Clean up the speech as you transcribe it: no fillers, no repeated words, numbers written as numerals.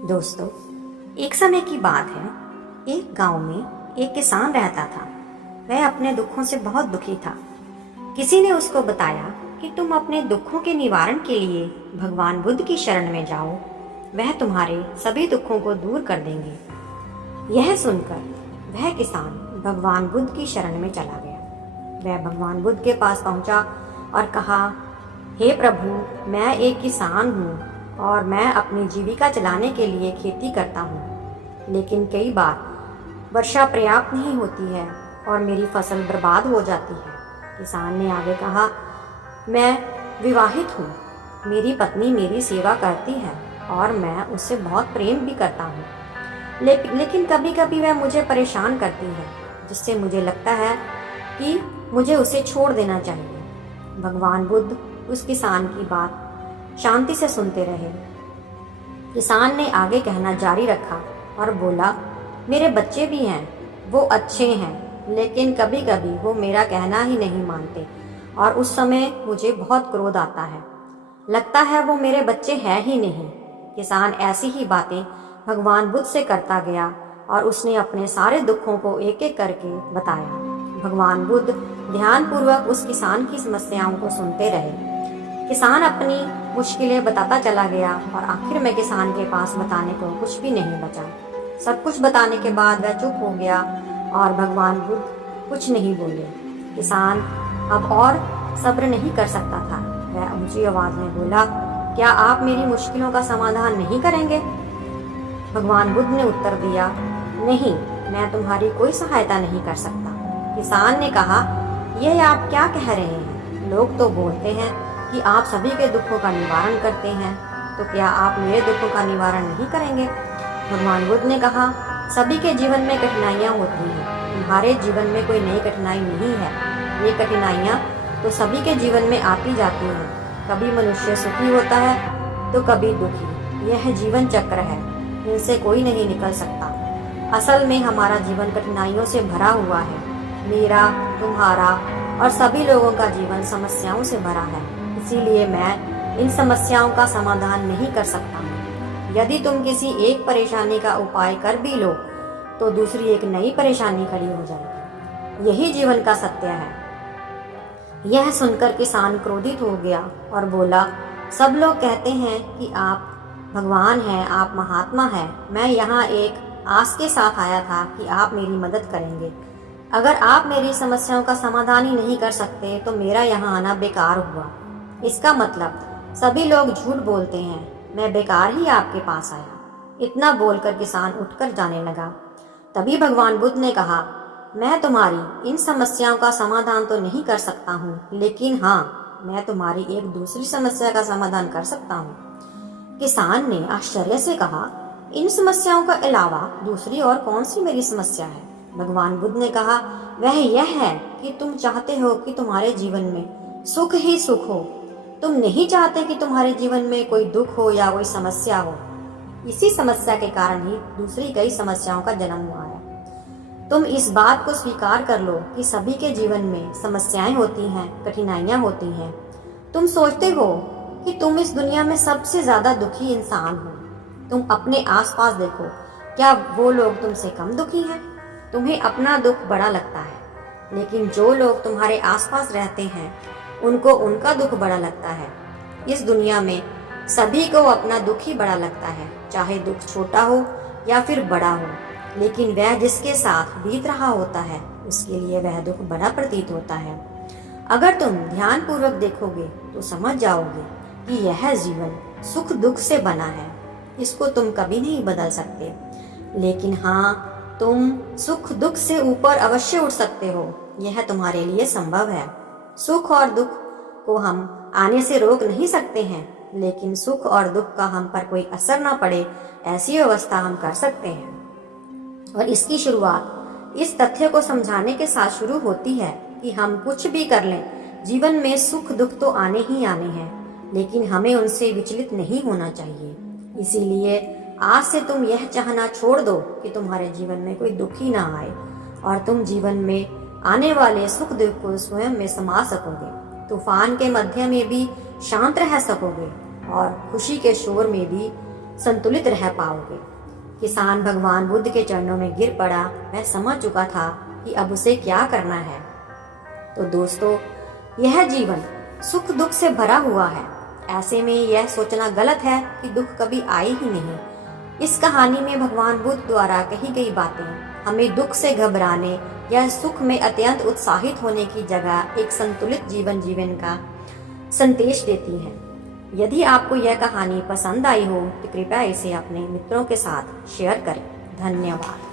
दोस्तों, एक समय की बात है। एक गांव में एक किसान रहता था। वह अपने दुखों से बहुत दुखी था। किसी ने उसको बताया कि तुम अपने दुखों के निवारण के लिए भगवान बुद्ध की शरण में जाओ, वह तुम्हारे सभी दुखों को दूर कर देंगे। यह सुनकर वह किसान भगवान बुद्ध की शरण में चला गया। वह भगवान बुद्ध के पास पहुंचा और कहा, हे प्रभु, मैं एक किसान हूँ और मैं अपनी जीविका चलाने के लिए खेती करता हूँ, लेकिन कई बार वर्षा पर्याप्त नहीं होती है और मेरी फसल बर्बाद हो जाती है। किसान ने आगे कहा, मैं विवाहित हूँ, मेरी पत्नी मेरी सेवा करती है और मैं उससे बहुत प्रेम भी करता हूँ, लेकिन कभी कभी वह मुझे परेशान करती है, जिससे मुझे लगता है कि मुझे उसे छोड़ देना चाहिए। भगवान बुद्ध उस किसान की बात शांति से सुनते रहे। किसान ने आगे कहना जारी रखा और बोला, मेरे बच्चे भी हैं, वो अच्छे हैं, लेकिन कभी कभी वो मेरा कहना ही नहीं मानते और उस समय मुझे बहुत क्रोध आता है। लगता है वो मेरे बच्चे हैं ही नहीं। किसान ऐसी ही बातें भगवान बुद्ध से करता गया और उसने अपने सारे दुखों को एक एक करके बताया। भगवान बुद्ध ध्यानपूर्वक उस किसान की समस्याओं को सुनते रहे। किसान अपनी मुश्किलें बताता चला गया और आखिर में किसान के पास बताने को कुछ भी नहीं बचा। सब कुछ बताने के बाद वह चुप हो गया और भगवान बुद्ध कुछ नहीं बोले। किसान अब और सब्र नहीं कर सकता था। वह ऊंची आवाज में बोला, क्या आप मेरी मुश्किलों का समाधान नहीं करेंगे? भगवान बुद्ध ने उत्तर दिया, नहीं, मैं तुम्हारी कोई सहायता नहीं कर सकता। किसान ने कहा, यह आप क्या कह रहे हैं? लोग तो बोलते हैं कि आप सभी के दुखों का निवारण करते हैं, तो क्या आप मेरे दुखों का निवारण नहीं करेंगे? भगवान बुद्ध ने कहा, सभी के जीवन में कठिनाइयाँ होती हैं, तुम्हारे जीवन में कोई नई कठिनाई नहीं है। ये कठिनाइयाँ तो सभी के जीवन में आती जाती हैं। कभी मनुष्य सुखी होता है तो कभी दुखी। यह जीवन चक्र है, इनसे कोई नहीं निकल सकता। असल में हमारा जीवन कठिनाइयों से भरा हुआ है। मेरा, तुम्हारा और सभी लोगों का जीवन समस्याओं से भरा है। इसीलिए मैं इन समस्याओं का समाधान नहीं कर सकता हूँ। यदि तुम किसी एक परेशानी का उपाय कर भी लो तो दूसरी एक नई परेशानी खड़ी हो जाएगी। यही जीवन का सत्य है। यह सुनकर किसान क्रोधित हो गया और बोला, सब लोग कहते हैं कि आप भगवान हैं, आप महात्मा हैं। मैं यहाँ एक आस के साथ आया था कि आप मेरी मदद करेंगे। अगर आप मेरी समस्याओं का समाधान ही नहीं कर सकते तो मेरा यहाँ आना बेकार हुआ। इसका मतलब सभी लोग झूठ बोलते हैं, मैं बेकार ही आपके पास आया। इतना बोलकर किसान उठकर जाने लगा। तभी भगवान बुद्ध ने कहा, मैं तुम्हारी इन समस्याओं का समाधान तो नहीं कर सकता हूँ, लेकिन हाँ, मैं तुम्हारी एक दूसरी समस्या का समाधान कर सकता हूँ। किसान ने आश्चर्य से कहा, इन समस्याओं के अलावा दूसरी और कौन सी मेरी समस्या है? भगवान बुद्ध ने कहा, वह यह है कि तुम चाहते हो कि तुम्हारे जीवन में सुख ही सुख हो। तुम नहीं चाहते कि तुम्हारे जीवन में कोई दुख हो या कोई समस्या हो। इसी समस्या के कारण ही दूसरी कई समस्याओं का जन्म हुआ है। तुम इस बात को स्वीकार कर लो कि सभी के जीवन में समस्याएं होती हैं, कठिनाइयां होती हैं। तुम सोचते हो कि तुम इस दुनिया में सबसे ज्यादा दुखी इंसान हो। तुम अपने आसपास देखो, क्या वो लोग तुमसे कम दुखी हैं? तुम्हें अपना दुख बड़ा लगता है, लेकिन जो लोग तुम्हारे आसपास रहते हैं उनको उनका दुख बड़ा लगता है। इस दुनिया में सभी को अपना दुख ही बड़ा लगता है, चाहे दुख छोटा हो या फिर बड़ा हो, लेकिन वह जिसके साथ बीत रहा होता है उसके लिए वह दुख बड़ा प्रतीत होता है। अगर तुम ध्यान पूर्वक देखोगे तो समझ जाओगे कि यह जीवन सुख दुख से बना है। इसको तुम कभी नहीं बदल सकते, लेकिन हाँ, तुम सुख दुख से ऊपर अवश्य उठ सकते हो। यह तुम्हारे लिए संभव है। सुख और दुख को हम आने से रोक नहीं सकते हैं, लेकिन सुख और दुख का हम पर कोई असर ना पड़े ऐसी व्यवस्था हम कर सकते हैं। और इसकी शुरुआत इस तथ्य को समझाने के साथ शुरू होती है कि हम कुछ भी कर लें, जीवन में सुख दुख तो आने ही आने हैं, लेकिन हमें उनसे विचलित नहीं होना चाहिए। इसीलिए आज से तुम यह चाहना छोड़ दो कि तुम्हारे जीवन में कोई दुख ही ना आए और तुम जीवन में आने वाले सुख दुख को स्वयं में समा सकोगे। तूफान के मध्य में भी शांत रह सकोगे और खुशी के शोर में भी संतुलित रह पाओगे। किसान भगवान बुद्ध के चरणों में गिर पड़ा। वह समझ चुका था कि अब उसे क्या करना है। तो दोस्तों, यह जीवन सुख दुख से भरा हुआ है। ऐसे में यह सोचना गलत है कि दुख कभी आए ही नहीं। इस कहानी में भगवान बुद्ध द्वारा कही गई बातें हमें दुख से घबराने या सुख में अत्यंत उत्साहित होने की जगह एक संतुलित जीवन जीवन का संदेश देती हैं। यदि आपको यह कहानी पसंद आई हो तो कृपया इसे अपने मित्रों के साथ शेयर करें। धन्यवाद।